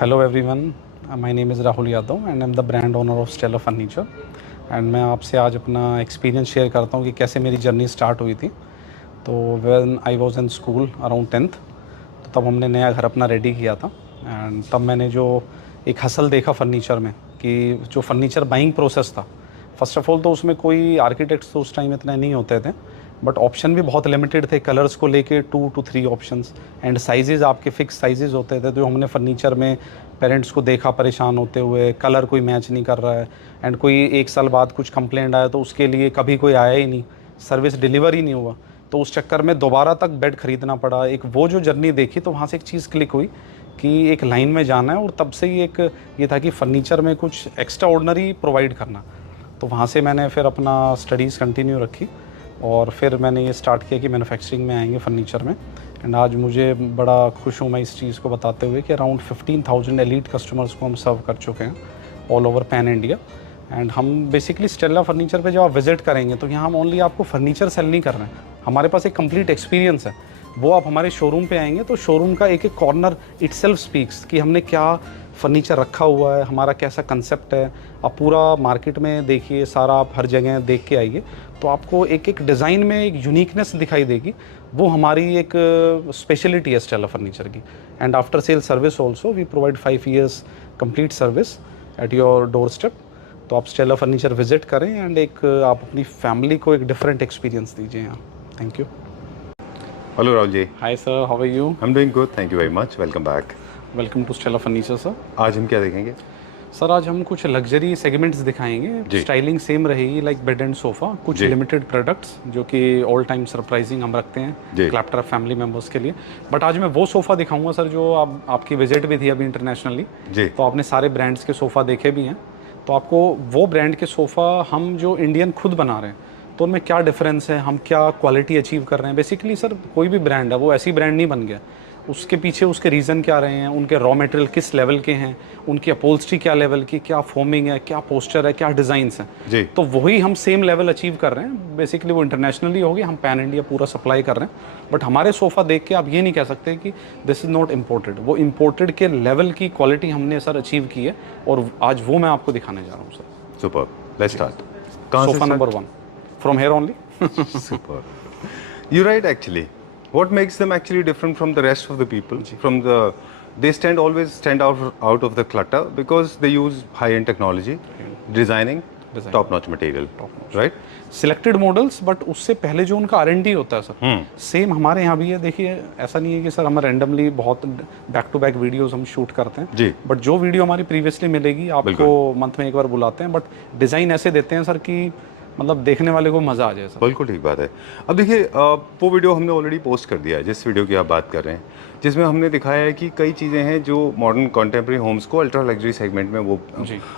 Hello everyone, my name is Rahul Yadav and I am the brand owner of Stella furniture. And मैं आपसे आज अपना experience share करता हूँ कि कैसे मेरी जर्नी स्टार्ट हुई थी। तो when I was in school around 10th, तो तब हमने नया घर अपना रेडी किया था। एंड तब मैंने जो एक हसल देखा फर्नीचर में, कि जो फर्नीचर बाइंग प्रोसेस था, फर्स्ट ऑफ ऑल तो उसमें कोई आर्किटेक्ट्स तो उस टाइम इतने नहीं होते थे, बट ऑप्शन भी बहुत लिमिटेड थे। कलर्स को लेके 2 to 3 ऑप्शंस, एंड साइजेज़ आपके फिक्स साइजेज़ होते थे। तो हमने फर्नीचर में पेरेंट्स को देखा परेशान होते हुए, कलर कोई मैच नहीं कर रहा है, एंड कोई 1 साल बाद कुछ कंप्लेंट आया तो उसके लिए कभी कोई आया ही नहीं, सर्विस डिलीवर ही नहीं हुआ। तो उस चक्कर में दोबारा तक बेड ख़रीदना पड़ा। एक वो जो जर्नी देखी तो वहाँ से एक चीज़ क्लिक हुई कि एक लाइन में जाना है, और तब से ही एक ये था कि फ़र्नीचर में कुछ एक्स्ट्रा ऑर्डनरी प्रोवाइड करना। तो वहाँ से मैंने फिर अपना स्टडीज़ कंटिन्यू रखी, और फिर मैंने ये स्टार्ट किया कि मैन्युफैक्चरिंग में आएंगे फ़र्नीचर में। एंड आज मुझे बड़ा खुश हूँ मैं इस चीज़ को बताते हुए कि अराउंड 15,000 एलीट कस्टमर्स को हम सर्व कर चुके हैं all over pan India. And हम बेसिकली स्टेला फर्नीचर पे जब आप विज़िट करेंगे तो यहाँ हम ओनली आपको फर्नीचर सेल नहीं कर रहे हैं, हमारे पास एक कंप्लीट एक्सपीरियंस है। वो आप हमारे शोरूम पे आएंगे तो शोरूम का एक एक कॉर्नर इटसेल्फ स्पीक्स कि हमने क्या फर्नीचर रखा हुआ है, हमारा कैसा कंसेप्ट है। आप पूरा मार्केट में देखिए, सारा आप हर जगह देख के आइए तो आपको एक एक डिज़ाइन में एक यूनिकनेस दिखाई देगी। वो हमारी एक स्पेशलिटी है स्टेला फर्नीचर की। And after sale service also we provide 5 years complete service at your door step. तो आप स्टेला फर्नीचर विजिट करें एंड एक आप अपनी फैमिली को एक डिफरेंट एक्सपीरियंस दीजिए यहाँ। Thank you. Hello Rahul ji. Hi sir, how are you? I am doing good, thank you very much. Welcome back. Welcome to Stella furniture sir. आज हम क्या देखेंगे? सर आज हम कुछ लग्जरी सेगमेंट्स दिखाएंगे। स्टाइलिंग सेम रहेगी लाइक बेड एंड सोफ़ा, कुछ लिमिटेड प्रोडक्ट्स जो कि ऑल टाइम सरप्राइजिंग हम रखते हैं क्लैप्टर फैमिली मेंबर्स के लिए। बट आज मैं वो सोफ़ा दिखाऊंगा सर जो आपकी विजिट भी थी अभी इंटरनेशनली, तो आपने सारे ब्रांड्स के सोफ़ा देखे भी हैं। तो आपको वो ब्रांड के सोफ़ा हम जो इंडियन खुद बना रहे हैं तो उनमें क्या डिफरेंस है, हम क्या क्वालिटी अचीव कर रहे हैं। बेसिकली सर कोई भी ब्रांड है वो ऐसी ब्रांड नहीं बन गया, उसके पीछे उसके रीज़न क्या रहे हैं, उनके रॉ मटेरियल किस लेवल के हैं, उनकी अपहोल्स्ट्री क्या लेवल की, क्या फोमिंग है, क्या पोस्चर है, क्या डिज़ाइंस हैं। तो वही हम सेम लेवल अचीव कर रहे हैं। बेसिकली वो इंटरनेशनली होगी, हम पैन इंडिया पूरा सप्लाई कर रहे हैं। बट हमारे सोफ़ा देख के आप ये नहीं कह सकते कि दिस इज़ नॉट इम्पोर्टेड। वो इम्पोर्टेड के लेवल की क्वालिटी हमने सर अचीव की है, और आज वो मैं आपको दिखाने जा रहा हूँ sir. Super, let's start. Sofa number 1 from here only. Super. You're right actually. What makes them actually different from the rest of the people? They always stand out of the clutter because they use high-end technology, designing, top-notch material, right? Selected models, but उससे पहले जो उनका R&D होता है sir, same हमारे यहाँ भी है। देखिए ऐसा नहीं है कि सर हम रैंडमली बहुत बैक टू बैक वीडियोस हम शूट करते हैं जी, बट जो वीडियो हमारी प्रीवियसली मिलेगी आपको मंथ में एक बार बुलाते हैं, बट डिज़ाइन ऐसे देते हैं सर कि मतलब देखने वाले को मज़ा आ जाए सर। बिल्कुल ठीक बात है। अब देखिए वो वीडियो हमने ऑलरेडी पोस्ट कर दिया है, जिस वीडियो की आप बात कर रहे हैं, जिसमें हमने दिखाया है कि कई चीज़ें हैं जो मॉडर्न कॉन्टेम्प्रेरी होम्स को अल्ट्रा लग्जरी सेगमेंट में, वो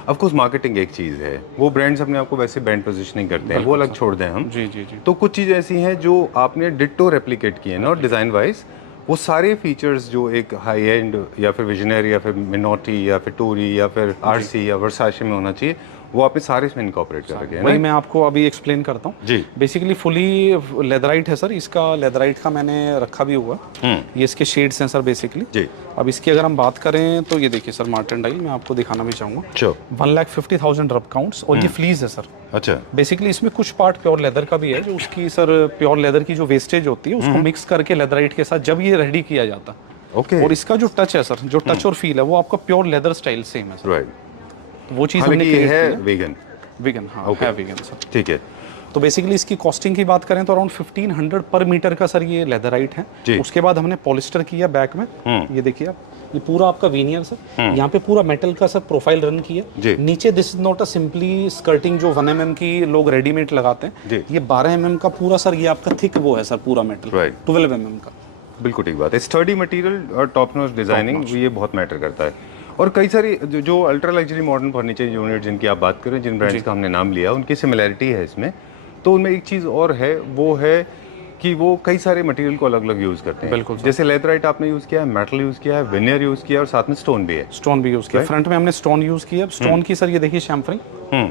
ऑफ कोर्स मार्केटिंग एक चीज़ है, वो ब्रांड्स अपने आप को वैसे ब्रांड पोजीशनिंग करते हैं, वो अलग छोड़ दें हम। जी जी जी। तो कुछ चीज़ें ऐसी हैं जो आपने डिट्टो रेप्लिकेट किए हैं और डिज़ाइन वाइज वो सारे फीचर्स जो एक हाई एंड या फिर विजनरी या फिर मिनोटी या फिर टोरी या फिर आरसी या वर्साचे में होना चाहिए, वो आपने सारे इसमें इनकॉर्पोरेट कर रखे हैं। वही मैं आपको अभी एक्सप्लेन करता हूँ जी। बेसिकली फुली लेदराइट है सर, इसका लेदराइट का मैंने रखा भी हुआ। ये इसके शेड्स हैं सर बेसिकली जी। अब इसकी अगर हम बात करें तो ये देखिए सर, मार्टिन डाइल मैं आपको दिखाना भी चाहूँगा। 1,50,000 रब काउंट्स, और ये फ्लीज है सर। अच्छा। बेसिकली इसमें कुछ पार्ट प्योर लेदर का भी है, जो उसकी सर प्योर लेदर की जो वेस्टेज होती है उसको मिक्स करके लेदराइट के साथ जब ये रेडी किया जाता है। और इसका जो टच है सर, जो टच और फील है वो आपका प्योर लेदर स्टाइल सेम है सर। वो चीज़ हमने क्रिएट है वीगन, हाँ है वीगन सर। ठीक है। तो बेसिकली इसकी कॉस्टिंग की बात करें तो अराउंड 1,500 पर मीटर का सर ये लेदराइट है। उसके बाद हमने पॉलिस्टर किया बैक में, ये देखिए आप, ये पूरा आपका वीनियर सर। यहाँ पे पूरा मेटल का सर प्रोफाइल रन किया। नीचे this is not a simply skirting जो 1 mm की लोग रेडीमेड लगाते हैं, ये 12 mm का पूरा सर, ये आपका थिक वो है सर पूरा मेटल, 12 mm का। बिल्कुल ठीक बात है। स्टर्डी मटेरियल और टॉप नॉच डिजाइनिंग, ये बहुत मैटर करता है। और कई सारी जो ultra luxury modern furniture unit जिनकी आप बात करें, जिन ब्रांड्स का हमने नाम लिया, उनकी सिमिलैरिटी है इसमें। तो उनमें एक चीज़ और है, वो है कि वो कई सारे मटेरियल को अलग अलग यूज़ करते हैं। बिल्कुल। जैसे लेदराइट आपने यूज़ किया है, मेटल यूज़ किया है, विनियर यूज़ किया है, और साथ में स्टोन भी है। स्टोन भी यूज़ किया, फ्रंट में हमने स्टोन यूज़ किया। स्टोन की सर ये देखिए शैम्फरिंग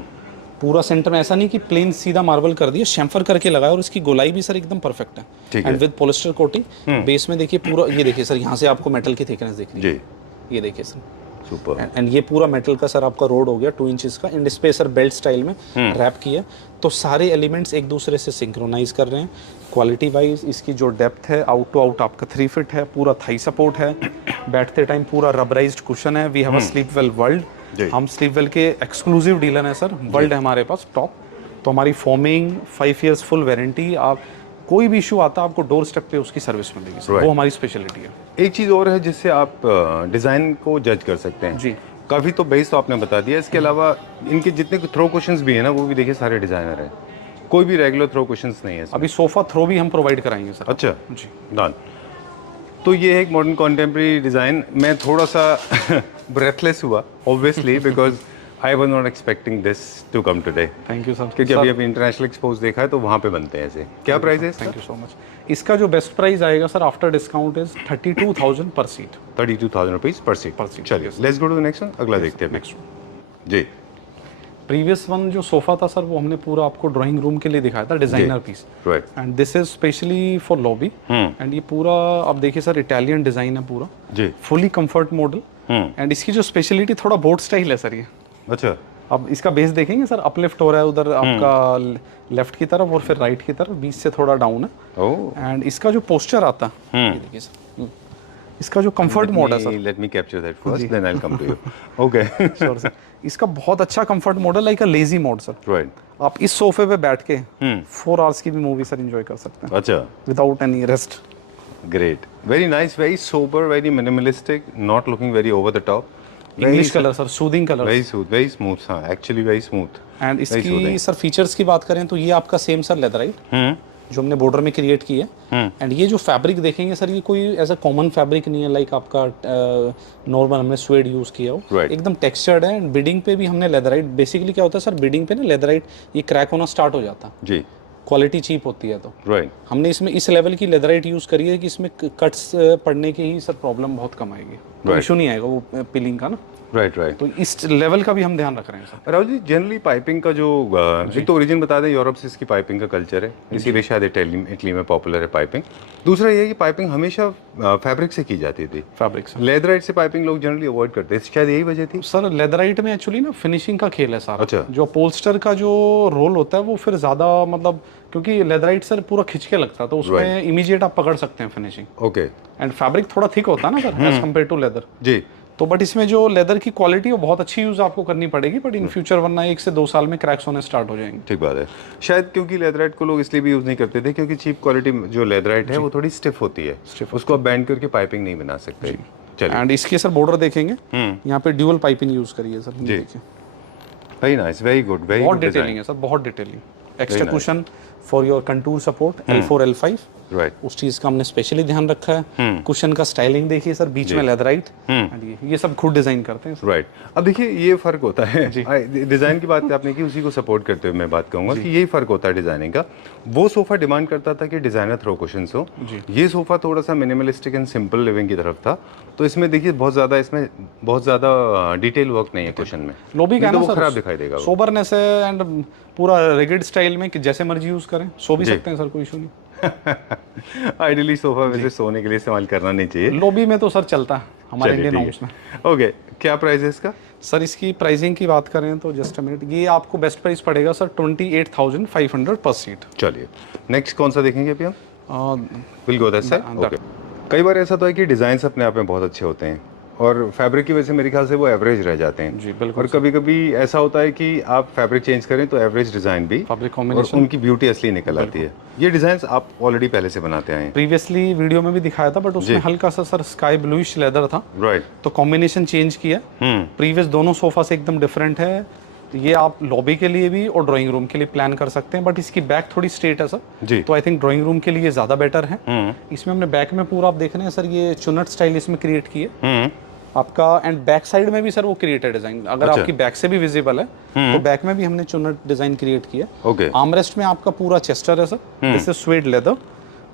पूरा सेंटर में, ऐसा नहीं कि प्लेन सीधा मार्बल कर दिया, शैम्फर करके लगाया, और इसकी गोलाई भी सर एकदम परफेक्ट है। And with polyester coating base में देखिए पूरा, ये देखिए सर यहाँ से आपको मेटल की थिकनेस दिख रही है, ये देखिए सर, सुपर। एंड ये पूरा मेटल का सर आपका रोड हो गया 2 इंचेस का, इन पे सर बेल्ट स्टाइल में रैप किया, तो सारे एलिमेंट्स एक दूसरे से सिंक्रोनाइज कर रहे हैं। क्वालिटी वाइज इसकी जो डेप्थ है आउट टू आउट आपका 3 फीट है, पूरा थाई सपोर्ट है, बैठते टाइम पूरा रबराइज्ड कुशन है। We have a sleep well world, हम स्लीप वेल के एक्सक्लूसिव डीलर हैं सर, वर्ल्ड है हमारे पास टॉप। तो हमारी फोमिंग 5 इयर्स फुल वारंटी, आप कोई भी इशू आता है आपको डोर स्टेप पे उसकी सर्विस मिलेगी सर, वो हमारी स्पेशलिटी है। एक चीज़ और है जिससे आप डिज़ाइन को जज कर सकते हैं जी। काफ़ी तो बेस तो आपने बता दिया, इसके अलावा इनके जितने थ्रो क्वेश्चंस भी है ना वो भी देखिए सारे डिज़ाइनर हैं, कोई भी रेगुलर थ्रो क्वेश्चंस नहीं है इसमें। अभी सोफा थ्रो भी हम प्रोवाइड कराएंगे सर। अच्छा जी डन। तो ये है एक मॉडर्न कॉन्टेम्प्रेरी डिज़ाइन। मैं थोड़ा सा ब्रेथलेस हुआ obviously because I was not expecting this to come today. Thank you sir. क्योंकि अभी इंटरनेशनल एक्सपोज देखा है तो वहाँ पे बनते हैं ऐसे। क्या प्राइस है? Thank you so much. इसका जो बेस्ट प्राइस आएगा sir after discount is 32,000 per seat. 32,000 rupees per seat. चलिए let's go to the next one, अगला देखते हैं नेक्स्ट जी। प्रीवियस वन जो सोफा था सर वो हमने पूरा आपको ड्राइंग रूम के लिए दिखाया था, designer piece, right. And this is specially for lobby. And ये पूरा आप देखिए सर इटालियन डिजाइन है पूरा ji, fully comfort model. And इसकी जो स्पेशलिटी थोड़ा बोट स्टाइल है सर ये। अच्छा। अब इसका बेस देखेंगे सर, अपलिफ्ट हो रहा है उधर आपका लेफ्ट की तरफ और फिर राइट की तरफ, बीच से थोड़ा डाउन है। ओह, एंड इसका जो पोस्चर आता है ये देखिए सर, इसका जो कंफर्ट मोड है sir, let me capture that first then I will come to you. Okay sure sir, इसका बहुत अच्छा comfort model like a lazy mode sir. Right. आप इस सोफे पे बैठ के 4 आवर्स की भी मूवी सर एंजॉय कर सकते हैं अच्छा, without any rest. Great, very nice, very sober, very minimalistic, not looking very over the top. English colour sir, soothing colour, very smooth. हाँ एक्चुअली वेरी स्मूथ। एंड इसकी sir features की बात करें तो ये आपका सेम सर लेदराइट जो हमने बॉर्डर में क्रिएट की है। एंड ये जो फैब्रिक देखेंगे सर, ये कोई ऐसा कॉमन फैब्रिक नहीं है लाइक आपका नॉर्मल हमने स्वेड यूज किया हो, Right. एकदम टेक्सचर्ड है। एंड बिडिंग पे भी हमने लेदराइट, बेसिकली क्या होता है सर बिडिंग पे ना लेदराइट ये क्रैक होना स्टार्ट हो जाता है, जी, क्वालिटी चीप होती है। तो राइट। हमने इसमें इस लेवल की लेदराइट यूज करी है कि इसमें कट्स पड़ने के ही सर प्रॉब्लम बहुत कम आएगी, तो Right. इशू नहीं आएगा वो पिलिंग का ना। Right right. तो इस लेवल का भी हम ध्यान रख रहे हैं sir. Rahul ji, generally piping का जो एक तो ओरिजिन बता दें, यूरोप से इसकी पाइपिंग का कल्चर है, इसीलिए शायद इटली में पॉपुलर है पाइपिंग। दूसरा ये है कि पाइपिंग हमेशा फैब्रिक से की जाती थी, फैब्रिक से। लेदराइट से पाइपिंग लोग जनरली अवॉइड करते हैं, शायद यही वजह थी। सर लेदराइट में एक्चुअली ना फिनिशिंग का खेल है सारा। अच्छा। जो पोल्स्टर का जो रोल होता है वो फिर ज्यादा मतलब, क्योंकि लेदराइट सर पूरा खिंच के लगता है तो उसमें इमीडिएट आप पकड़ सकते हैं फिनिशिंग। ओके। एंड फैब्रिक थोड़ा थिक होता है ना sir as compare to leather. जी। तो बट इसमें जो लेदर की क्वालिटी है वो बहुत अच्छी यूज आपको करनी पड़ेगी, बट इन फ्यूचर वरना 1 से 2 साल में क्रैक्स होने स्टार्ट हो जाएंगे। ठीक बात है। शायद क्योंकि लेदराइट को लोग इसलिए भी यूज़ नहीं करते थे क्योंकि चीप क्वालिटी जो लेदराइट है वो थोड़ी स्टिफ होती है, उसको आप बैंड करके पाइपिंग नहीं बना सकते। चलिए, एंड इसके सर बॉर्डर देखेंगे, यहाँ पे ड्यूअल पाइपिंग यूज करी है सर, देखिए very nice, very good, very बहुत डिटेलिंग है सर, बहुत detailing. Extra cushion for your contour support L4 L5, right. उस चीज का हमने स्पेशली ध्यान रखा है। कुशन का स्टाइलिंग देखिए सर, बीच में लेदराइट, ये सब खुद डिजाइन करते हैं। राइट। अब देखिए ये फर्क होता है, डिजाइन की बात आपने की, उसी को सपोर्ट करते हुए मैं बात कहूंगा कि यही फर्क होता है डिजाइनिंग का। वो सोफा डिमांड करता था कि डिजाइनर थ्रो कुशंस हो, ये सोफा थोड़ा सा मिनिमलिस्टिक एंड सिंपल लिविंग की तरफ था। तो इसमें देखिए इसमें बहुत ज्यादा डिटेल वर्क नहीं है कुशन में, लॉबी का तो ना वो सर खराब दिखाई देगा। सोबरनेस है एंड पूरा रिगिड स्टाइल में कि जैसे मर्जी यूज करें, सो भी सकते हैं सर, कोई इशू नहीं। आइडियली सोफा वैसे सोने के लिए इस्तेमाल करना नहीं चाहिए, लॉबी में तो सर चलता है हमारे इंडियन हाउस में। ओके, क्या प्राइस है इसका? सर इसकी प्राइसिंग की बात करें तो जस्ट अ मिनट, ये आपको बेस्ट प्राइस पड़ेगा सर 28,500 पर सीट। चलिए नेक्स्ट कौन सा देखेंगे अभी हम? Will go that side. Okay. कई बार ऐसा तो है कि डिज़ाइंस अपने आप में बहुत अच्छे होते हैं और फैब्रिक की वजह से मेरे ख्याल से वो एवरेज रह जाते हैं। जी बिल्कुल। और कभी कभी ऐसा होता है कि आप फैब्रिक चेंज करें तो एवरेज डिज़ाइन भी, फैब्रिक और कॉम्बिनेशन, उनकी ब्यूटी असली निकल आती है। ये डिज़ाइंस आप ऑलरेडी पहले से बनाते आए हैं? प्रीवियसली वीडियो में भी दिखाया था, बट उसमें हल्का सा सर स्काई ब्लूइश लेदर था, राइट। तो कॉम्बिनेशन चेंज किया। प्रीवियस दोनों सोफा से एकदम डिफरेंट है। ये आप लॉबी के लिए भी और ड्राइंग रूम के लिए प्लान कर सकते हैं, बट इसकी बैक थोड़ी स्ट्रेट है सर जी। तो आई थिंक ड्राइंग रूम के लिए ज़्यादा बेटर है। इसमें हमने बैक में पूरा आप देख रहे हैं सर, ये चुनट स्टाइल इसमें क्रिएट किए आपका, एंड बैक साइड में भी सर वो क्रिएटेड डिजाइन, अगर आपकी बैक से भी विजिबल है तो बैक में भी हमने चुनट डिजाइन क्रिएट किया। ओके। आर्मरेस्ट में आपका पूरा चेस्टर है sir, this is swayed leather,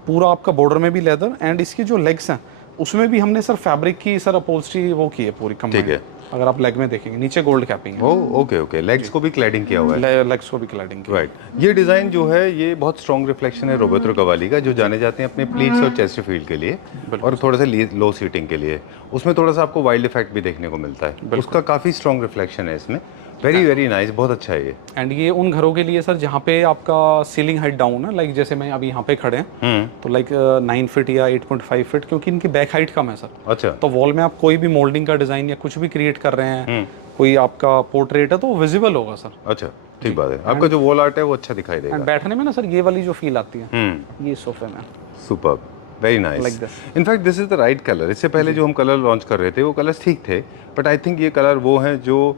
पूरा आपका बॉर्डर में भी लेदर, एंड इसकी जो लेग्स हैं उसमें भी हमने सर फैब्रिक की सर अपहोल्स्ट्री वो की है पूरी कंबाइंड। ठीक है। अगर आप लेग में देखेंगे नीचे गोल्ड कैपिंग है। ओके ओके, लेग्स को भी क्लैडिंग किया हुआ है। लेग्स को भी क्लैडिंग की। राइट, ये डिज़ाइन जो है ये बहुत स्ट्रॉन्ग रिफ्लेक्शन है रोबर्तो कवाली का, जो जाने जाते हैं अपने प्लीट्स और चेस्टरफील्ड के लिए और थोड़ा सा लो सीटिंग के लिए। उसमें थोड़ा सा आपको वाइल्ड इफेक्ट भी देखने को मिलता है, उसका काफ़ी स्ट्रॉन्ग रिफ्लेक्शन है इसमें। वेरी वेरी नाइस, बहुत अच्छा है ये। एंड ये उन घरों के लिए सर जहाँ पे आपका सीलिंग हाइट डाउन है, लाइक जैसे मैं अभी यहाँ पे खड़े हैं तो लाइक 9 फीट या 8.5 फीट, क्योंकि इनकी बैक हाइट कम है सर। अच्छा, तो वॉल में आप कोई भी मोल्डिंग का डिजाइन या कुछ भी क्रिएट कर रहे हैं, कोई आपका पोर्ट्रेट है तो वो विजिबल होगा सर। अच्छा, ठीक बात है। आपका जो वॉल आर्ट है वो अच्छा दिखाई देगा। एंड बैठने में ना सर ये वाली जो फील आती है ये सोफे में। Superb, very nice. Like this. In fact this is the right colour. इससे पहले जो हम कलर लॉन्च कर रहे थे वो कलर्स ठीक थे, बट आई थिंक ये कलर वो हैं जो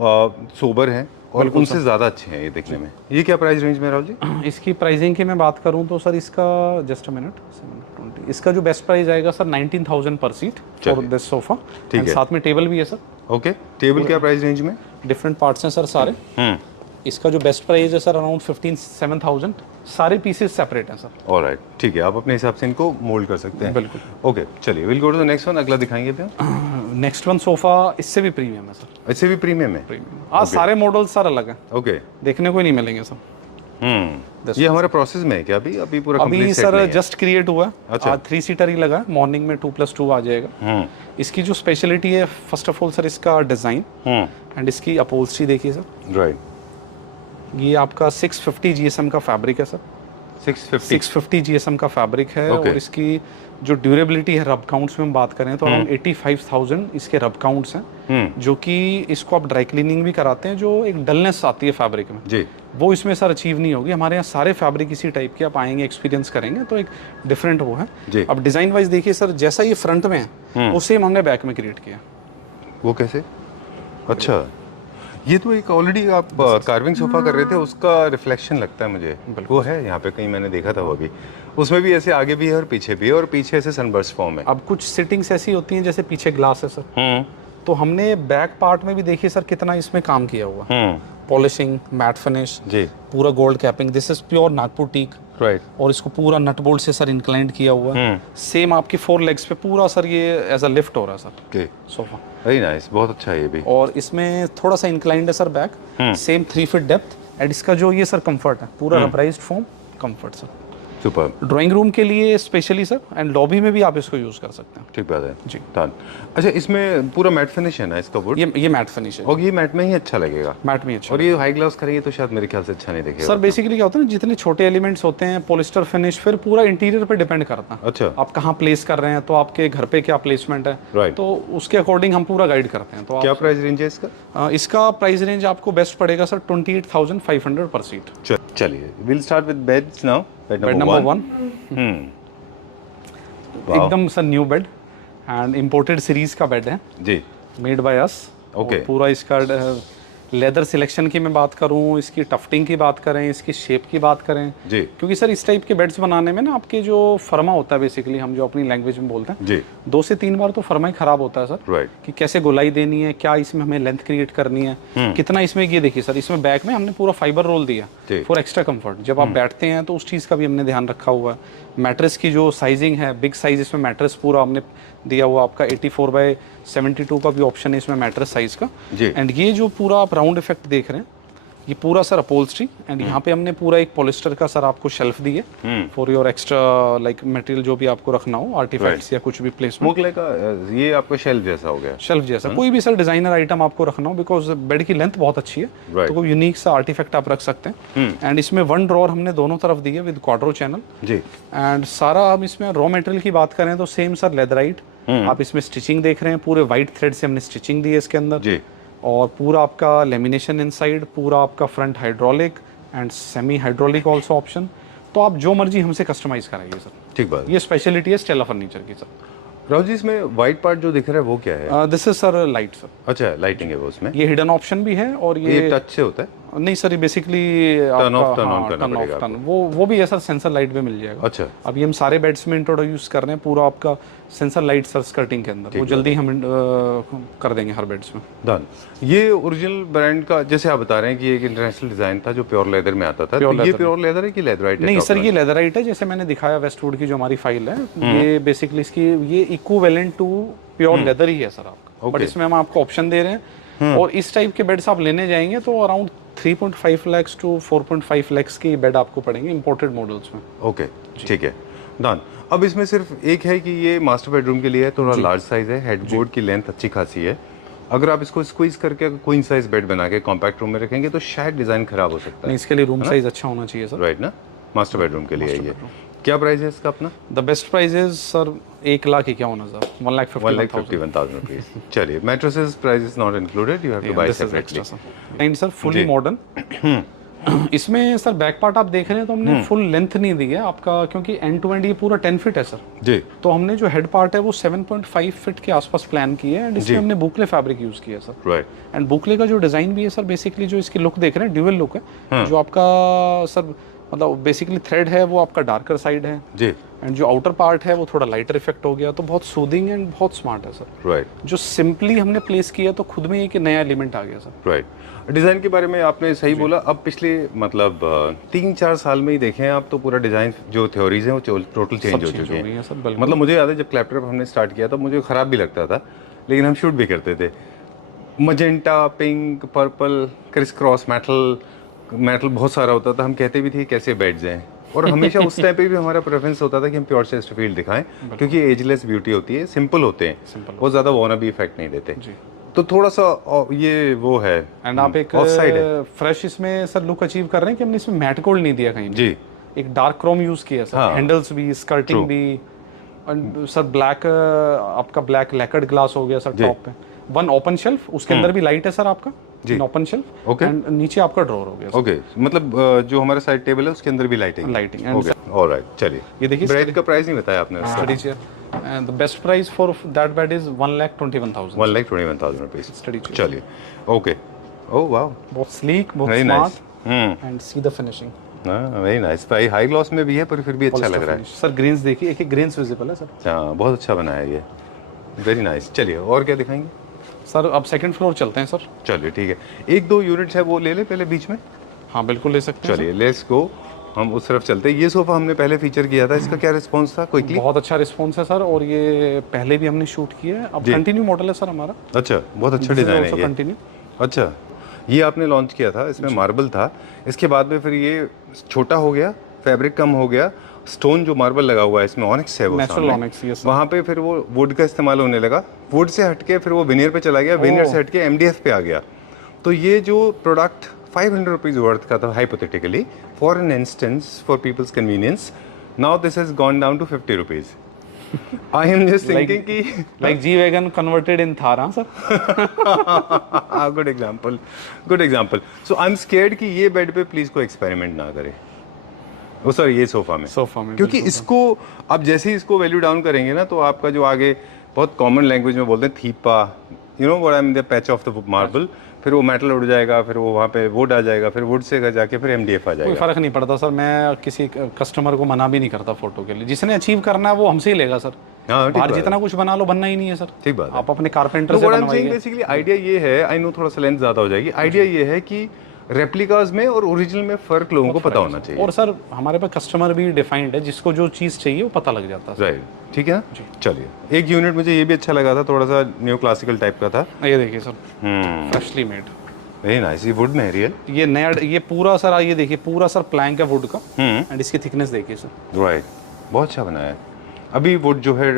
सोबर हैं और उनसे ज़्यादा अच्छे हैं ये देखने में। ये क्या प्राइस रेंज में राहुल जी? इसकी प्राइसिंग की मैं बात करूं तो सर इसका जस्ट अ मिनट, 720 इसका जो बेस्ट प्राइस आएगा सर 19,000 पर सीट फॉर दिस सोफा। ठीक है, साथ में टेबल भी है सर। ओके, टेबल क्या प्राइस रेंज में? डिफरेंट पार्ट्स हैं सर सारे। इसका जो बेस्ट प्राइस है सर अराउंड 15,700। सारे पीसेस सेपरेट हैं सर। ऑलराइट, ठीक है, आप अपने हिसाब से इनको मोल्ड कर सकते हैं। बिल्कुल। ओके, चलिए will go to the next one. अगला दिखाएंगे भैया। नेक्स्ट वन सोफा इससे भी प्रीमियम है सर। इससे भी प्रीमियम है? प्रीमियम। आज सारे मॉडल सर अलग हैं, ओके, देखने को ही नहीं मिलेंगे सर। ये हमारे प्रोसेस में है क्या अभी? अभी पूरा अभी complete set सर नहीं है? जस्ट क्रिएट हुआ है। अच्छा। आज 3 सीटर ही लगा है, मॉर्निंग में 2+2 आ जाएगा। इसकी जो स्पेशलिटी है फर्स्ट ऑफ ऑल सर इसका डिजाइन एंड इसकी अपहोल्स्ट्री देखिए सर। राइट, ये आपका 650 जीएसएम का फैब्रिक है सर। 650 जीएसएम का फैब्रिक है। Okay. और इसकी जो ड्यूरेबिलिटी है रब काउंट्स में हम बात करें तो अराउंड 85,000 इसके रब काउंट्स हैं, जो कि इसको आप ड्राई क्लीनिंग भी कराते हैं, जो एक डलनेस आती है फैब्रिक में जी, वो इसमें सर अचीव नहीं होगी। हमारे यहाँ सारे फैब्रिक इसी टाइप के आप आएंगे, एक्सपीरियंस करेंगे तो एक डिफरेंट वो जी। है। अब डिजाइन वाइज देखिए सर, जैसा ये फ्रंट में है वो सेम हमने बैक में क्रिएट किया। वो कैसे? अच्छा, ये तो एक ऑलरेडी आप कार्विंग सोफा कर रहे थे उसका रिफ्लेक्शन लगता है मुझे। वो है यहाँ पे कहीं, मैंने देखा था वो भी। उसमें भी ऐसे आगे भी है और पीछे भी है, और पीछे ऐसे सनबर्स्ट फॉर्म है। अब कुछ सिटिंग्स ऐसी होती हैं जैसे पीछे ग्लास है सर, तो हमने बैक पार्ट में भी देखिए सर कितना इसमें काम किया हुआ। पॉलिशिंग, मैट फिनिश, जी, पूरा gold capping. This is pure Nagpur teak. Right, और इसको पूरा नट बोल्ट से सर इंक्लाइंड किया हुआ है। सेम आपकी 4 लेग्स पे पूरा सर ये एज अ लिफ्ट हो रहा है sir okay, sofa. Very nice, बहुत अच्छा है ये भी। और इसमें थोड़ा सा इंक्लाइंड है sir back, same 3 feet depth. And इसका जो ये सर कंफर्ट है पूरा rubberised foam comfort sir. Super, drawing room के लिए स्पेशली सर, एंड लॉबी में भी आप इसको यूज कर सकते हैं। ठीक बात है जी। डन। अच्छा, इसमें पूरा मैट फिनिश है ना इसका वुड? ये मैट फिनिश है, और ये मैट में ही अच्छा लगेगा। मैट में अच्छा। और ये हाई ग्लास करेंगे तो शायद मेरे ख्याल से अच्छा नहीं दिखेगा। सर बेसिकली क्या होता है ना, जितने छोटे एलिमेंट्स होते हैं, पॉलिस्टर फिनिश फिर पूरा इंटीरियर पे डिपेंड करता है। अच्छा, आप कहाँ प्लेस कर रहे हैं, तो आपके घर पे क्या प्लेसमेंट है, Right. तो उसके अकॉर्डिंग हम पूरा गाइड करते हैं। तो क्या आप प्राइस रेंज है इसका? इसका प्राइस रेंज आपको बेस्ट पड़ेगा सर 28,500 पर सीट। चलिए will start with beds now. Bed number 1 Wow. एकदम sir new bad and imported series का बेड है, जी, मेड बाय अस। Okay. पूरा इसका लेदर सिलेक्शन की मैं बात करूं, इसकी टफ्टिंग की बात करें, इसकी शेप की बात करें, जी, क्योंकि सर इस टाइप के बेड्स बनाने में ना आपके जो फर्मा होता है, बेसिकली हम जो अपनी लैंग्वेज में बोलते हैं, जी, 2 से 3 बार तो फर्मा ही खराब होता है सर। राइट, कि कैसे गोलाई देनी है, क्या इसमें हमें लेंथ क्रिएट करनी है, कितना इसमें। ये देखिए सर, इसमें बैक में हमने पूरा फाइबर रोल दिया जी। For extra comfort. जब आप बैठते हैं तो उस चीज़ का भी हमने ध्यान रखा हुआ है। मैट्रेस की जो साइजिंग है, बिग साइज इसमें मैट्रेस पूरा हमने दिया हुआ। आपका 84/72 का भी ऑप्शन है इसमें मैट्रेस साइज का। जी। एंड ये जो पूरा आप राउंड इफेक्ट देख रहे हैं, ये पूरा सर अपहोल्स्ट्री। एंड यहाँ पे हमने पूरा एक पॉलिस्टर का सर आपको शेल्फ दी है for your extra like material, जो भी आपको रखना हो, आर्टिफैक्ट्स या कुछ भी प्लेसमेंट। मोगले का ये आपका शेल्फ जैसा हो गया। शेल्फ जैसा कोई भी सर डिजाइनर आइटम आपको रखना हो, बिकॉज बेड की लेंथ बहुत अच्छी है, Right. तो कोई यूनिक सा आर्टिफैक्ट आप रख सकते हैं। एंड इसमें 1 ड्रॉअर हमने दोनों तरफ दी है विद क्वाड्रो चैनल। जी, एंड सारा हम इसमें रॉ मटेरियल की बात करें तो सेम सर लेदराइट। आप इसमें स्टिचिंग देख रहे हैं, पूरे वाइट थ्रेड से हमने स्टिचिंग दी है इसके अंदर। जी, और पूरा आपका लेमिनेशन इनसाइड, पूरा आपका front hydraulic and semi hydraulic also option. तो आप जो मर्जी हमसे कस्टमाइज कराइए सर। ठीक बात। ये स्पेशलिटी है स्टेला फर्नीचर की सर। राहुल जी, इसमें वाइट पार्ट जो दिख रहा है वो क्या है? This is sir light sir. अच्छा, लाइटिंग है वो उसमें। ये हिडन ऑप्शन भी है, और ये टच से होता है? नहीं सर, ये basically turn off turn on करना पड़ेगा आपको। वो भी है सर, सेंसर लाइट में मिल जाएगा। अच्छा, अभी हम सारे बेड्स में इंट्रोड्यूस कर रहे हैं पूरा आपका सेंसर लाइट सर स्कर्टिंग के अंदर। वो जल्दी हम कर देंगे हर बेड्स में। डन। ये ओरिजिनल ब्रांड का, जैसे आप बता रहे हैं कि एक इंटरनेशनल डिजाइन था जो प्योर लेदर में आता था, तो ये प्योर लेदर है कि लेदराइट है? नहीं सर, ये लेदराइट है। जैसे मैंने दिखाया वेस्टवुड की जो हमारी फाइल है, ये बेसिकली इसकी ये इक्विवेलेंट टू प्योर लेदर ही है सर आपका। Okay. बट इसमें हम आपको ऑप्शन दे रहे हैं। और इस टाइप के बेड्स आप लेने जाएंगे तो अराउंड 3.5 lakhs to 4.5 lakhs की बेड आपको पड़ेंगे इंपोर्टेड मॉडल्स में। ओके, ठीक है, डन। अब इसमें सिर्फ एक है कि ये मास्टर बेडरूम के लिए है, थोड़ा लार्ज साइज है, हेडबोर्ड की लेंथ अच्छी खासी है। अगर आप इसको स्क्वीज करके क्वीन साइज बेड बना के कॉम्पैक्ट रूम में रखेंगे तो शायद डिजाइन खराब हो सकता नहीं, है, इसके लिए रूम साइज अच्छा होना चाहिए सर। राइट ना? मास्टर बेडरूम के लिए ये क्या प्राइस है इसका अपना? The best price is sir 1,51,000, 1,51,000 rupees. चलिए, mattresses price is not included, you have to buy separately. And sir fully modern. इसमें सर बैक पार्ट आप देख रहे हैं तो हमने फुल लेंथ नहीं दी है आपका, क्योंकि एंड टू एंड ये पूरा 10 फीट है सर जी। तो हमने जो हेड पार्ट है वो 7.5 फीट के आसपास प्लान किया है। एंड इसमें हमने बुकले फैब्रिक यूज किया है सर, राइट। एंड बुकले का जो डिजाइन भी है सर, बेसिकली जो इसकी लुक देख रहे हैं ड्यूअल लुक है। जो आपका सर मतलब बेसिकली थ्रेड है वो आपका डार्कर साइड है जी, एंड जो आउटर पार्ट है वो थोड़ा लाइटर इफेक्ट हो गया, तो बहुत सूदिंग एंड बहुत स्मार्ट है सर। राइट, जो सिंपली हमने प्लेस किया तो खुद में एक नया एलिमेंट आ गया सर। राइट। डिज़ाइन के बारे में आपने सही बोला। अब पिछले मतलब 3-4 साल में ही देखें आप तो पूरा डिज़ाइन जो थ्योरीज हैं वो टोटल चेंज हो चुके हैं। मतलब मुझे याद है जब क्लैपटॉप हमने स्टार्ट किया था मुझे ख़राब भी लगता था, लेकिन हम शूट भी करते थे। Magenta, pink, purple, criss cross metal बहुत सारा होता था। हम कहते भी थे कैसे बेड्स हैं, और हमेशा उस टाइम पे भी हमारा प्रेफरेंस होता था कि हम प्योर चेस्टरफील्ड दिखाएं, क्योंकि एजलेस ब्यूटी होती है, सिंपल होते हैं, बहुत ज़्यादा वॉनाबी इफेक्ट नहीं देते। तो थोड़ा सा ये वो है। एंड आप एक फ्रेश इसमें सर लुक अचीव कर रहे हैं कि हमने इसमें मैट गोल्ड नहीं दिया कहीं जी, एक डार्क क्रोम यूज किया सर। हाँ। हैंडल्स भी, स्कर्टिंग भी, और सर ब्लैक आपका ब्लैक लैकर्ड ग्लास हो गया सर टॉप पे। वन ओपन शेल्फ, उसके अंदर भी लाइट है सर आपका जी, ओपन शेल्फ। ओके, एंड नीचे आपका ड्रॉअर हो गया। ओके, मतलब जो हमारा साइड टेबल है उसके अंदर भी लाइटिंग। Okay, alright. चलिए, ये देखिए ब्राइड का प्राइस नहीं बताया आपने। Study chair and the best price for that bed is 1,21,000। 1,21,000 rupees study chair. चलिए, ओके। ओह वाओ, बहुत स्लीक, बहुत very nice. Smart and see the finishing. Very nice भाई, हाई ग्लॉस में भी है पर फिर भी अच्छा लग रहा है सर। ग्रेन्स देखिए, एक ग्रेन्स विजिबल है सर। हाँ, बहुत अच्छा बनाया है ये, वेरी नाइस। चलिए, और क्या दिखाएंगे सर? अब सेकंड फ्लोर चलते हैं सर। चलिए, ठीक है। 1-2 यूनिट्स है वो ले ले पहले बीच में। हाँ बिल्कुल ले सकते हैं। चलिए, लेट्स गो, हम उस तरफ चलते हैं। ये सोफा हमने पहले फीचर किया था, इसका क्या रिस्पांस था क्विकली? बहुत अच्छा रिस्पांस है सर, और ये पहले भी हमने शूट किया है। अब कंटिन्यू मॉडल है सर हमारा। अच्छा, बहुत अच्छा डिजाइन है ये। कंटिन्यू। अच्छा, ये आपने लॉन्च किया था, इसमें मार्बल था, इसके बाद में फिर ये छोटा हो गया, फैब्रिक कम हो गया, स्टोन जो मार्बल लगा हुआ है इसमें ऑनिक्स है वो नेचुरल ऑनिक्स, यस। वहाँ पे फिर वो वुड का इस्तेमाल होने लगा, वुड से हटके फिर वो विनियर पे चला गया, विनियर से हटके MDF पे आ गया। तो ये जो प्रोडक्ट 500 रुपीज वर्थ का था hypothetically, for an instance, for people's convenience, now this has gone down to 50 rupees. I am just thinking कि like G wagon converted in Thar. हाँ sir. Good example, good example. So I am scared कि ये bed पे please कोई experiment ना करे, वो sir ये सोफा में, क्योंकि इसको आप जैसे ही इसको वैल्यू डाउन करेंगे ना तो आपका जो आगे बहुत कॉमन लैंग्वेज में बोलते हैं थीपा, you know what I mean, the patch of the marble, फिर वो मेटल उड़ जाएगा, फिर वो वहाँ पे वुड आ जाएगा, फिर वुड से जाके फिर MDF आ जाएगा। कोई फर्क नहीं पड़ता सर। मैं किसी कस्टमर को मना भी नहीं करता फोटो के लिए, जिसने अचीव करना है वो हमसे ही लेगा सर। हाँ, बाहर जितना कुछ बना लो, बनना ही नहीं है सर। ठीक बात है। आप अपने कारपेंटर से बनवाइए। बेसिकली आइडिया ये है, आई नो थोड़ा सा लेंथ ज़्यादा हो जाएगी, आइडिया ये है कि रेप्लिकाज में और ओरिजिनल में फ़र्क लोगों को पता होना चाहिए। और सर हमारे पास कस्टमर भी डिफाइंड है, जिसको जो चीज़ चाहिए वो पता लग जाता है। राइट, ठीक है ना। चलिए, एक यूनिट मुझे ये भी अच्छा लगा था, थोड़ा सा न्यू क्लासिकल टाइप का था। ये देखिए sir, freshly made, very nice. ये वुड में है रियल? ये नया, ये पूरा सर, ये देखिए पूरा सर प्लैंक है वुड का। एंड इसकी थिकनेस देखिए सर। राइट, बहुत अच्छा बनाया है। अभी वुड जो है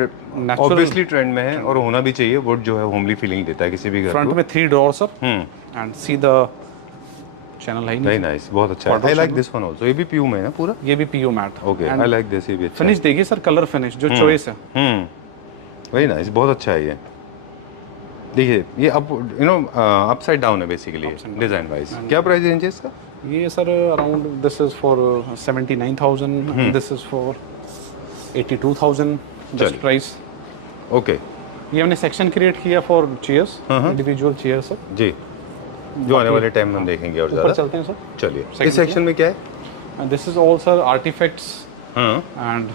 ऑब्वियसली ट्रेंड में है और होना भी चाहिए। वुड जो है होमली फीलिंग देता है किसी भी घर को। फ्रंट में 3 drawer sir, and see the channel है। वेरी नाइस, बहुत अच्छा है। आई लाइक दिस वन आल्सो। ये भी PU में है ना पूरा? ये भी PU matt. Okay, I like this. ये भी अच्छा फिनिश देखिए सर, कलर फिनिश जो चॉइस है। वेरी नाइस, बहुत अच्छा है ये। देखिए, ये up, you know, upside down है बेसिकली डिजाइन वाइज। क्या प्राइस रेंज है इसका? ये sir around, this is for 79,000, this is for 82,000 best price. Okay, ये हमने सेक्शन क्रिएट किया for chairs, individual chair sir ji, जो आने वाले टाइम में हम देखेंगे और ज़्यादा। चलते हैं सर। चलिए, इस सेक्शन में क्या है? This is all sir artifacts. And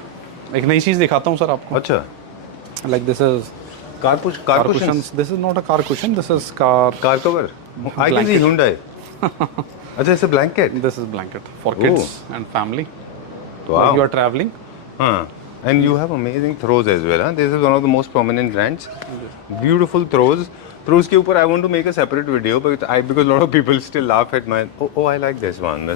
एक नई चीज़ दिखाता हूँ सर आपको। अच्छा, like this is car cushions. This is not a car cushion, this is car cover. I can see Hyundai। अच्छा, it's a blanket. This is blanket for kids and family. Wow, you are travelling. हाँ, And you have amazing throws as well. Huh? This is one of the most prominent brands. Beautiful throws. Throws के ऊपर I want to make a separate video because a lot of people still laugh at my. Oh, I like this one.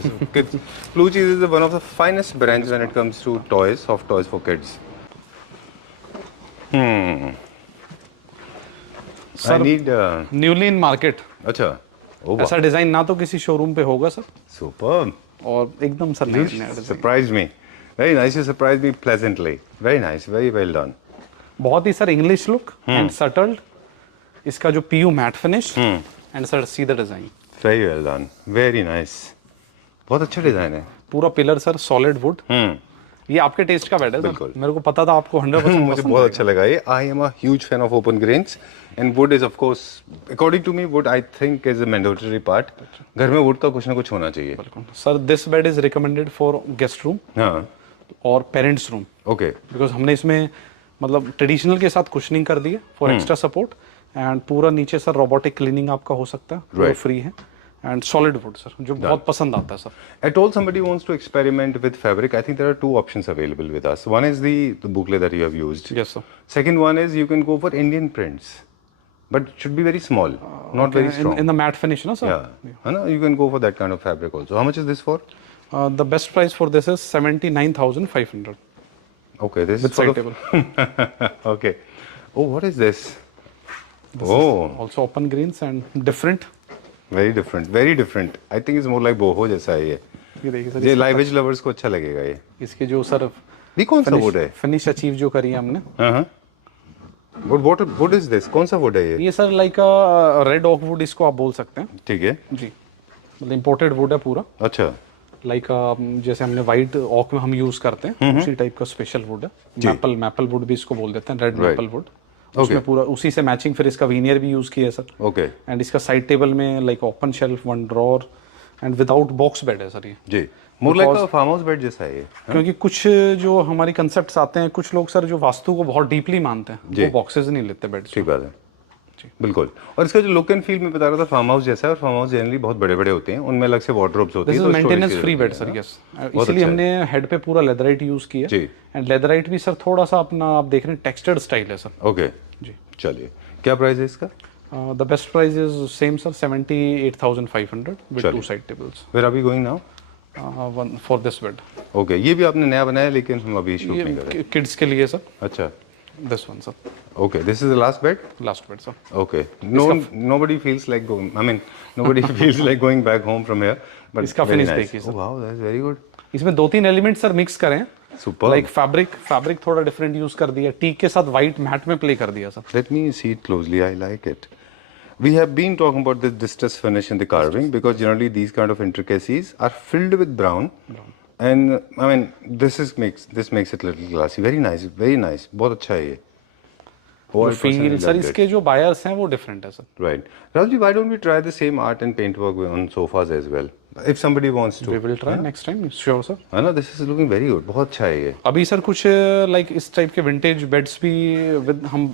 Blue Cheese is one of the finest brands when it comes to toys, soft toys for kids. I need. Newly in market. अच्छा। Oh, ऐसा design ना तो किसी showroom पे होगा sir. Superb. और एकदम sir You surprised me. Very nice. You surprised me pleasantly. Very nice. Very well done. बहुत ही sir English look and subtled. इसका जो PU matte finish and sir see the design. Very well done. Very nice. बहुत अच्छा design है। पूरा pillar sir solid wood. ये आपके टेस्ट का बेड है सर। मेरे को पता था आपको 100% मुझे बहुत अच्छा लगा ये। I am a huge fan of open grains and wood is of course according to me wood I think is a mandatory part. घर में wood का कुछ ना कुछ होना चाहिए। Sir this bed is recommended for guest room हाँ और पेरेंट्स रूम। ओके बिकॉज हमने इसमें मतलब ट्रेडिशनल के साथ कुशनिंग कर दी है फॉर एक्स्ट्रा सपोर्ट एंड पूरा नीचे सर रोबोटिक क्लीनिंग आपका हो सकता है, पूरा फ्री है एंड सॉलिड वुड सर जो बहुत पसंद आता है sir. I told somebody wants to experiment with fabric. I think there are two options available with us. One is the booklet that you have used. Yes sir. Second one is you can go for Indian prints, but it should be very small, not very strong. In the matte finish na sir. Yeah, yeah. You can go for that kind of fabric also. How much is this for? The best price for this is 79,500 Okay, this with is for side the table. okay. Oh, what is this? This Oh, is also open greens and different. very different, very different. I think it's more like boho जैसा है ये। ये देखिए sir ये live edge lovers को अच्छा लगेगा ये। इसके जो सर ये कौन सा wood है? फिनिश अचीव जो करी है हमने। हाँ। What wood is this? कौन सा wood है ये? ये सर लाइक रेड ऑक वुड इसको आप बोल सकते हैं। ठीक है। जी मतलब इम्पोर्टेड वुड है पूरा। अच्छा। लाइक जैसे हमने वाइट ऑक में हम यूज करते हैं उसी टाइप का स्पेशल वुड है। मैपल वुड भी इसको बोल देते हैं, रेड मैपल वुड। उसमें पूरा उसी से मैचिंग फिर इसका वीनियर भी यूज किया है सर। ओके। एंड इसका साइड टेबल में like open shelf, one drawer and without box bed है सर ये। जी more like a farm house bed जैसा है ये। क्योंकि कुछ जो हमारी कंसेप्ट्स आते हैं, कुछ लोग सर जो वास्तु को बहुत डीपली मानते हैं वो बॉक्सेस नहीं लेते बेड। ठीक बात है बिल्कुल। और इसका जो लुक एंड फील में बता रहा था फार्म हाउस जैसा है, और फार्म हाउस जनरली बहुत बड़े बड़े होते हैं, उनमें अलग से वार्डरोब्स होती है। This is maintenance free bed sir. Yes इसलिए हमने हेड पे पूरा लेदराइट यूज किया जी। एंड लेदराइट भी सर थोड़ा सा अपना आप देख रहे हैं टेक्सचर्ड स्टाइल है सर। ओके जी चलिए क्या प्राइस है इसका? The best price is same sir 78,500 with two side tables. Where are we going now? One for this bed. Okay ये भी आपने नया बनाया लेकिन हम अभी शूट नहीं कर रहे। किड्स के लिए सर। अच्छा this one sir. Okay, this is the last bed? Last bed, sir. Okay. Nobody feels like going. I mean, nobody feels like going back home from here. But इसका very finish nice. देखिए sir. Oh wow, that's very good. इसमें दो तीन element sir mix करें। Superb. Like fabric थोड़ा different use कर दिया, teak के साथ वाइट मैट में प्ले कर दिया sir. Let me see it closely. I like it. We have been talking about the distress finish in the carving because generally these kind of intricacies are filled with brown. And I mean, this makes it a little classy. Very nice, very nice. बहुत अच्छा है ये। Feel sir इसके जो buyers हैं वो different है sir. Right. Rahul ji, why don't we try the same art and paint work on sofas as well? If somebody wants to. We will try next time, sure sir. है ना, this is looking very good. बहुत अच्छा है ये। अभी sir कुछ like इस type के विंटेज बेड्स भी विद हम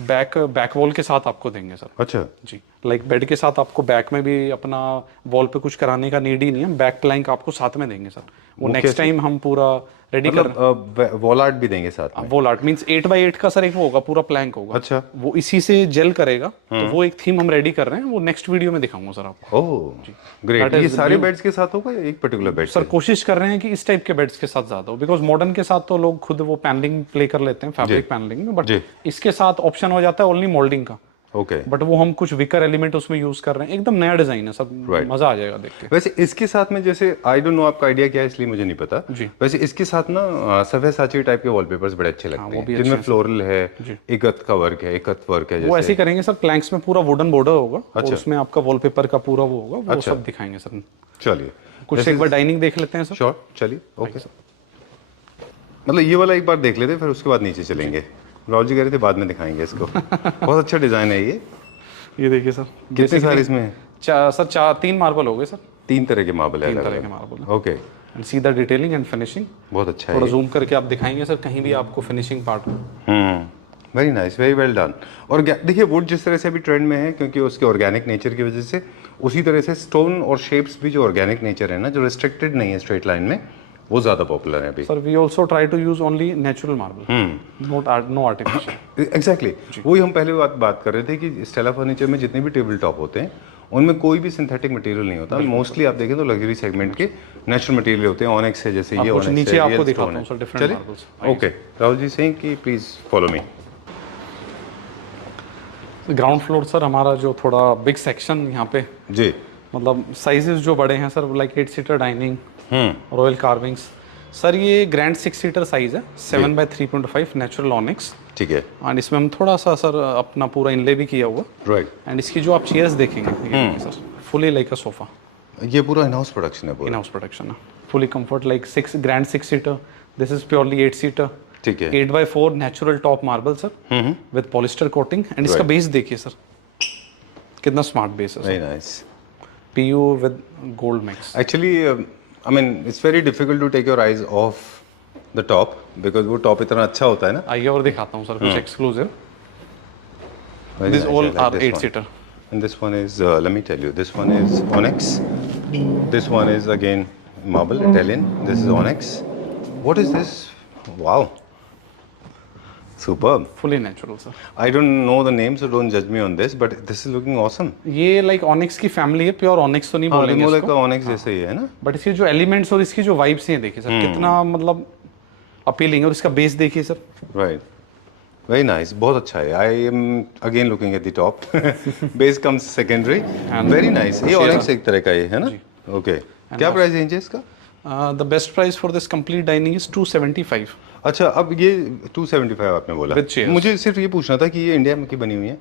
बैक वॉल के साथ आपको देंगे सर। अच्छा जी लाइक बेड के साथ आपको बैक में भी अपना वॉल पे कुछ कराने का नीड ही नहीं है, बैक प्लैंक आपको साथ में देंगे सर। वो नेक्स्ट टाइम हम पूरा रेडी कर वॉल आर्ट भी देंगे साथ में। वॉल आर्ट मींस 8x8 का सर एक वो होगा, पूरा प्लैंक होगा। अच्छा वो इसी से जेल करेगा, तो वो एक थीम हम रेडी कर रहे हैं, वो नेक्स्ट वीडियो में दिखाऊंगा सर आपको। Oh great. ये सारे बेड्स के साथ होगा या एक पर्टिकुलर बेड? सर कोशिश कर रहे हैं कि इस टाइप के बेड्स के साथ ज्यादा हो, बिकॉज मॉडर्न के साथ तो लोग खुद वो पैनलिंग प्ले कर लेते हैं फैब्रिक पैनलिंग में, बट इसके साथ ऑप्शन हो जाता है ओनली मोल्डिंग का। ओके बट वो हम कुछ विकर एलिमेंट उसमें यूज कर रहे हैं, एकदम नया डिजाइन है सब। मजा आ जाएगा देख के। वैसे इसके साथ में जैसे आई डोंट नो आपका आइडिया क्या है इसलिए मुझे नहीं पता जी। वैसे इसके साथ ना सव्यसाची टाइप के वॉलपेपर्स बड़े अच्छे लगते हैं जिनमें फ्लोरल है, एकत का वर्क है, एकत वर्क है। वो ऐसे ही करेंगे सर, प्लैंक्स में पूरा वुडन बॉर्डर होगा और उसमें आपका वॉलपेपर का पूरा वो होगा, वो सब दिखाएंगे सर। चलिए कुछ एक बार डाइनिंग देख लेते हैं सर। श्योर चलिए ओके। मतलब ये वाला एक बार देख लेते फिर उसके बाद नीचे चलेंगे। राहुल जी कह रहे थे बाद में दिखाएंगे इसको। बहुत अच्छा डिजाइन है ये देखिए सर। कितने सारे इसमें? सर 3 मार्बल हो गए सर। 3 तरह के मार्बल है। 3 तरह के marble. Okay and see the detailing and finishing बहुत अच्छा है। थोड़ा जूम करके आप दिखाएंगे सर, कहीं भी आपको फिनिशिंग पार्ट हो। Very nice, very well done. और देखिए वुड जिस तरह से अभी ट्रेंड में है क्योंकि उसके ऑर्गेनिक नेचर की वजह से, उसी तरह से स्टोन और शेप्स भी जो ऑर्गेनिक नेचर है ना, जो रिस्ट्रिक्टेड नहीं है स्ट्रेट लाइन में, वो ज़्यादा पॉपुलर है अभी। Sir we also try to use only natural marble, no artificial. Exactly वही हम पहले बात कर रहे थे कि स्टेला फर्नीचर में जितने भी टेबल टॉप होते हैं उनमें कोई भी सिंथेटिक मटेरियल नहीं होता। मोस्टली आप देखें तो लग्जरी सेगमेंट के नेचुरल मटेरियल होते हैं। ऑनेक्स है जैसे ये, ऑनेक्स नीचे है, आपको रियल दिखाता स्टोन हूं है। सर डिफरेंट चलिए मार्बल्स। ओके, राहुल जी सिंह कि please follow me. Ground floor sir हमारा जो थोड़ा बिग सेक्शन यहाँ पे, जी मतलब साइजेस जो बड़े हैं sir, like 8 seater dining, royal carvings. Sir ये ग्रैंड 6 सीटर साइज है, 7x3.5 नेचुरल ऑनिक्स। ठीक है। एंड इसमें हम थोड़ा सा सर अपना पूरा इनले भी किया हुआ। राइट। एंड इसकी जो आप चेयर्स देखेंगे ये देखिए sir, fully like a sofa. ये पूरा इन हाउस प्रोडक्शन है इन पूरा। हाउस प्रोडक्शन है, fully comfort like 6 grand 6 seater. This is purely 8 seater. ठीक है। 8x4 natural top marble sir with polyester coating. And इसका बेस देखिए सर कितना स्मार्ट बेस है। Very nice. PU with gold mix. Actually I mean it's very difficult to take your eyes off the top because वो top इतना अच्छा होता है ना। आइए और दिखाता हूँ सर कुछ exclusive. This all are 8 seater. And this one is, let me tell you, this one is onyx. This one is again marble, Italian. This is onyx. What is this? Wow. Superb. Fully natural sir. I don't know the name, so don't judge me on this, but this is looking awesome. ये like onyx की family है, pure onyx तो नहीं बोलेंगे more like इसको, the onyx जैसे ही है ना। बट इसके जो एलिमेंट्स और इसकी जो वाइब्स हैं देखिए सर कितना मतलब अपीलिंग है। और इसका बेस देखिए सर। Right. Very nice. बहुत अच्छा है। I am again looking at the top. Base comes secondary. Very nice. ये onyx एक तरह का ही है ना। Okay. क्या प्राइस रेंज है इसका? The best price for this complete dining is 275। अच्छा, अब ये 275 आपने बोला। With chairs. मुझे सिर्फ ये पूछना था कि ये इंडिया में की बनी हुई है?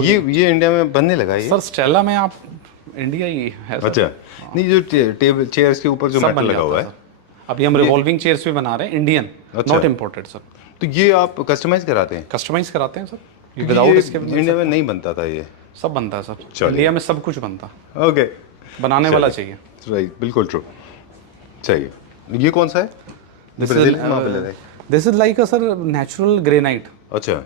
ये इंडिया में बनने लगा है ये? सर स्टेला में आप इंडिया ही है सर। अच्छा, नहीं जो टेबल चेयर्स के ऊपर जो सब मेटल बन लगा जाता हुआ है है, सर। अभी हम रिवॉल्विंग चेयर्स भी बना रहे हैं, इंडियन, अच्छा। Not imported sir. तो ये आप कस्टमाइज कराते हैं? कस्टमाइज कराते हैं सर, क्योंकि विदाउट ये इसके इंडिया में नहीं बनता था ये। सब बनता है सर, चलिए। इंडिया में सब कुछ बनता है, ओके, बनाने वाला चाहिए। राइट, बिल्कुल ट्रू। चाहिए। ये कौन सा है? ब्राजील का मार्बल है। This is like a sir natural granite. अच्छा,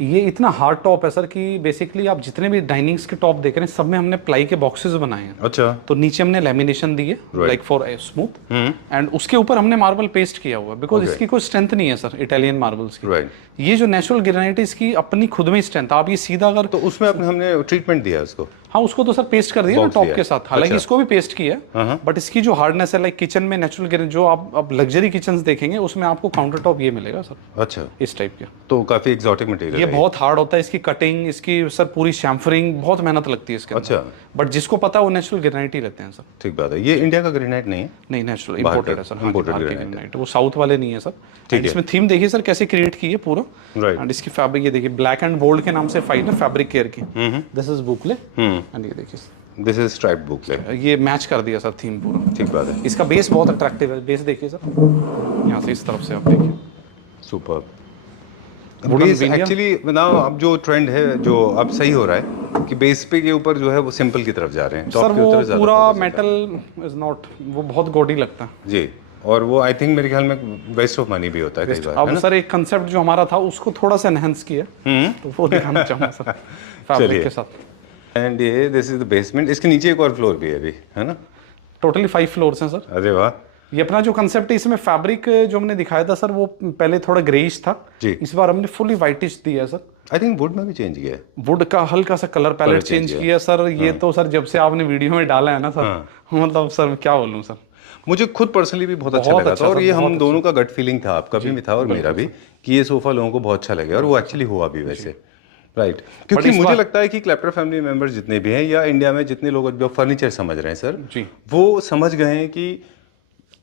ये इतना हार्ड टॉप है सर कि बेसिकली आप जितने भी डाइनिंग्स के टॉप देख रहे हैं सब में हमने प्लाई के बॉक्सेस बनाए हैं। अच्छा। तो नीचे हमने लेमिनेशन दी है लाइक फॉर स्मूथ, एंड उसके ऊपर हमने मार्बल पेस्ट किया हुआ है बिकॉज इसकी कोई स्ट्रेंथ नहीं है सर इटालियन मार्बल्स की। राइट। ये जो नेचुरल ग्रेनाइट इसकी अपनी खुद में स्ट्रेंथ, आप ये सीधा अगर तो उसमें हमने ट्रीटमेंट दिया उसको। हाँ उसको तो सर पेस्ट कर दिया ना Box टॉप दिया। के साथ, हालांकि अच्छा। इसको भी पेस्ट किया है, बट इसकी जो हार्डनेस है लाइक किचन में नेचुरल ग्रेनाइट जो आप लग्जरी किचन देखेंगे उसमें आपको काउंटर टॉप ये मिलेगा सर अच्छा, इस टाइप के। तो काफी एक्सोटिक मटेरियल ये है। बहुत हार्ड होता है, इसकी कटिंग, इसकी सर पूरी शैम्फरिंग, बहुत मेहनत लगती है इसके अंदर। अच्छा। बट जिसको पता है वो नेचुरल ग्रेनाइट ही लेते हैं सर। ठीक बात है। ये इंडिया का ग्रेनाइट नहीं है? नहीं नेचुरल बाहर इंपोर्टेड का, है सर। imported हाँ, granite ग्रेनाइट वो साउथ वाले नहीं है सर। ठीक है। इसमें थीम देखिए सर कैसे क्रिएट की है पूरा। राइट। एंड इसकी फैब्रिक ये देखिए ब्लैक एंड गोल्ड के नाम से फाइल है फैब्रिक केयर की। दिस इज बुकले एंड ये देखिए दिस इज स्ट्राइप्ड बुकलेट। ये मैच कर दिया सर थीम पूरा। ठीक बात है। इसका बेस बहुत अट्रैक्टिव है, बेस देखिए सर यहाँ से इस तरफ से आप देखिए। Super. Wooden base veneer? Actually ना अब जो ट्रेंड है जो अब सही हो रहा है कि बेस पे के ऊपर जो है वो सिंपल की तरफ जा रहे हैं। सर top के वो ऊपर ज़्यादा पूरा focus होता है। मेटल इज नॉट, वो बहुत गॉडी लगता है जी, और वो आई थिंक मेरे ख्याल में वेस्ट ऑफ मनी भी होता है कई बार, है अब ना? सर एक कंसेप्ट जो हमारा था उसको थोड़ा सा एनहेंस किया, तो वो दिखाना चाहूँगा सर फैब्रिक चलिए। के साथ। एंड ये दिस इज द बेसमेंट। इसके नीचे एक और फ्लोर भी है अभी, है ना? टोटली 5 फ्लोर्स हैं सर। अरे वाह। ये अपना जो कंसेप्ट है इसमें फैब्रिक जो हमने दिखाया था सर वो पहले थोड़ा ग्रेइश था जी। इस बार हमने फुली वाइटिश दिया है सर। आई थिंक वुड में भी चेंज किया है। वुड का हल्का सा कलर पैलेट change चेंज किया। किया सर। ये तो सर जब से आपने वीडियो में डाला है ना सर, मतलब सर क्या बोलूं सर, मुझे खुद पर्सनली भी बहुत अच्छा बहुत लगा अच्छा था, और सर, ये बहुत हम दोनों का गट फीलिंग था, आपका भी था और मेरा भी, कि ये सोफा लोगों को बहुत अच्छा लगे, और वो एक्चुअली हुआ भी वैसे। राइट। क्योंकि मुझे लगता है कि क्लैप्टर फैमिली मेंबर्स जितने भी हैं या इंडिया में जितने लोग जो फर्नीचर समझ रहे हैं सर जी, वो समझ गए हैं कि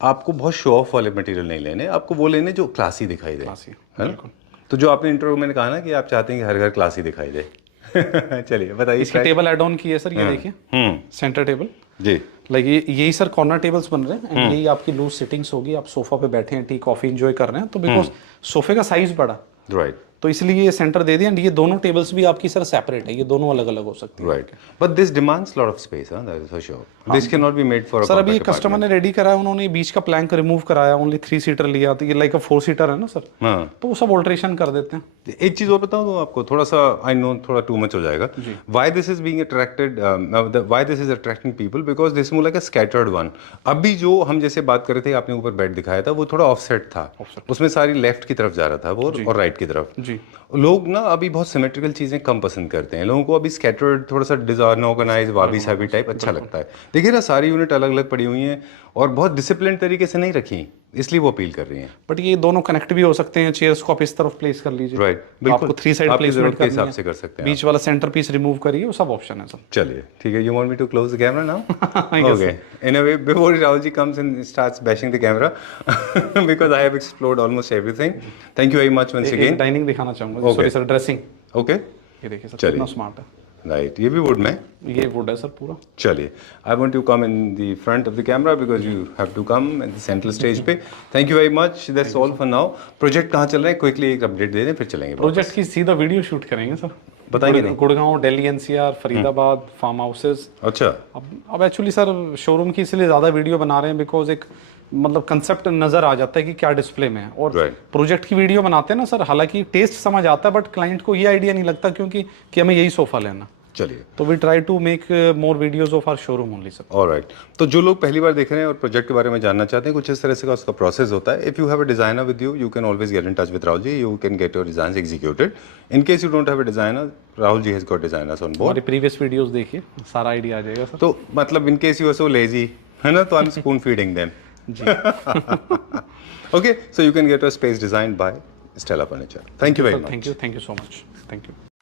आपको बहुत शो ऑफ वाले मटेरियल नहीं लेने, आपको वो लेने जो क्लासी दिखाई दे, क्लासी, है ना? तो जो आपने इंटरव्यू में कहा ना कि आप चाहते हैं कि हर घर क्लासी दिखाई दे। चलिए बताइए। इसकी टेबल एड ऑन की है सर, ये देखिए सेंटर टेबल जी। लाइक यही सर कॉर्नर टेबल्स बन रहे हैं, एंड यही आपकी लूज सिटिंग्स होगी, आप सोफा पे बैठे हैं टी कॉफी एंजॉय कर रहे हैं, तो बिकॉज सोफे का साइज बड़ा, राइट, तो इसलिए ये सेंटर दे दिया। एंड ये दोनों टेबल्स भी आपकी सर सेपरेट है, ये दोनों अलग अलग हो सकती है। Right, but this demands lot of space, that is for sure. This can not be made for sir अभी कस्टमर ने रेडी कराया, उन्होंने बीच का प्लैंक रिमूव कराया, ओनली 3 सीटर लिया, तो ये लाइक अ 4 सीटर है ना सर, हाँ, तो वो सब ऑल्ट्रेशन कर देते हैं। एक चीज और बताऊं तो आपको, थोड़ा सा आई नो थोड़ा टू मच हो जाएगा, why this is being attracted, why this is attracting people, because this more like a scattered one. अभी जो हम जैसे बात कर रहे थे, आपने ऊपर बेड दिखाया था, वो थोड़ा ऑफसेट था, उसमें सारी लेफ्ट की तरफ जा रहा था वो और राइट की तरफ। जी, लोग ना अभी बहुत सिमेट्रिकल चीजें कम पसंद करते हैं, लोगों को अभी स्कैटर्ड, थोड़ा सा डिसऑर्गेनाइज, वाबी साबी टाइप अच्छा लगता है। देखिए ना, सारी यूनिट अलग अलग पड़ी हुई हैं और बहुत डिसिप्लिन तरीके से नहीं रखी, इसलिए वो अपील कर रही हैं। बट ये दोनों कनेक्ट भी हो सकते हैं, चेयर्स को आप इस तरफ प्लेस कर लीजिए। राइट, आपको 3 साइड प्लेसमेंट के हिसाब से कर सकते हैं, बीच वाला सेंटर पीस रिमूव करिए, वो सब ऑप्शन है सर। चलिए ठीक है, you want me to close the camera now? Okay, in a way before Rahul ji comes and starts bashing the camera, because I have explored almost everything. Thank you very much once again. Dining दिखाना चाहूंगा, sorry sir, dressing. Okay, ये देखिए sir, कितना smart है। Right, ये भी would में, ये वुड है सर पूरा। चलिए, I want to come in the front of the camera because you have to come at the central stage पे। Thank you very much, that's all for now. Project कहाँ चल रहा है, क्विकली एक update दे दें, फिर चलेंगे। प्रोजेक्ट की सीधा वीडियो शूट करेंगे सर, बताएंगे नहीं? Gurgaon, Delhi NCR, Faridabad, farm houses. अच्छा, अब एक्चुअली सर शोरूम की इसलिए ज़्यादा वीडियो बना रहे हैं बिकॉज एक मतलब कंसेप्ट नज़र आ जाता है कि क्या डिस्प्ले में है, और प्रोजेक्ट की वीडियो बनाते हैं ना सर, हालांकि टेस्ट समझ आता है बट क्लाइंट को ये आइडिया नहीं लगता क्योंकि कि हमें यही सोफ़ा लेना। चलिए, तो we try to make more videos of our showroom only sir. Alright, तो जो लोग पहली बार देख रहे हैं और प्रोजेक्ट के बारे में जानना चाहते हैं, कुछ इस तरह से का उसका प्रोसेस होता है। If you have a designer with you, you can always get in touch with Rahul ji, you can get your designs executed. In case you don't have a designer, Rahul ji has got designers on board. हमारी previous videos देखिए, सारा idea आ जाएगा sir. तो मतलब in case you are so lazy, है ना, तो I am spoon feeding them. Okay, so you can get a space designed by Stella Furniture. Thank you very much. Thank you so much. Thank you.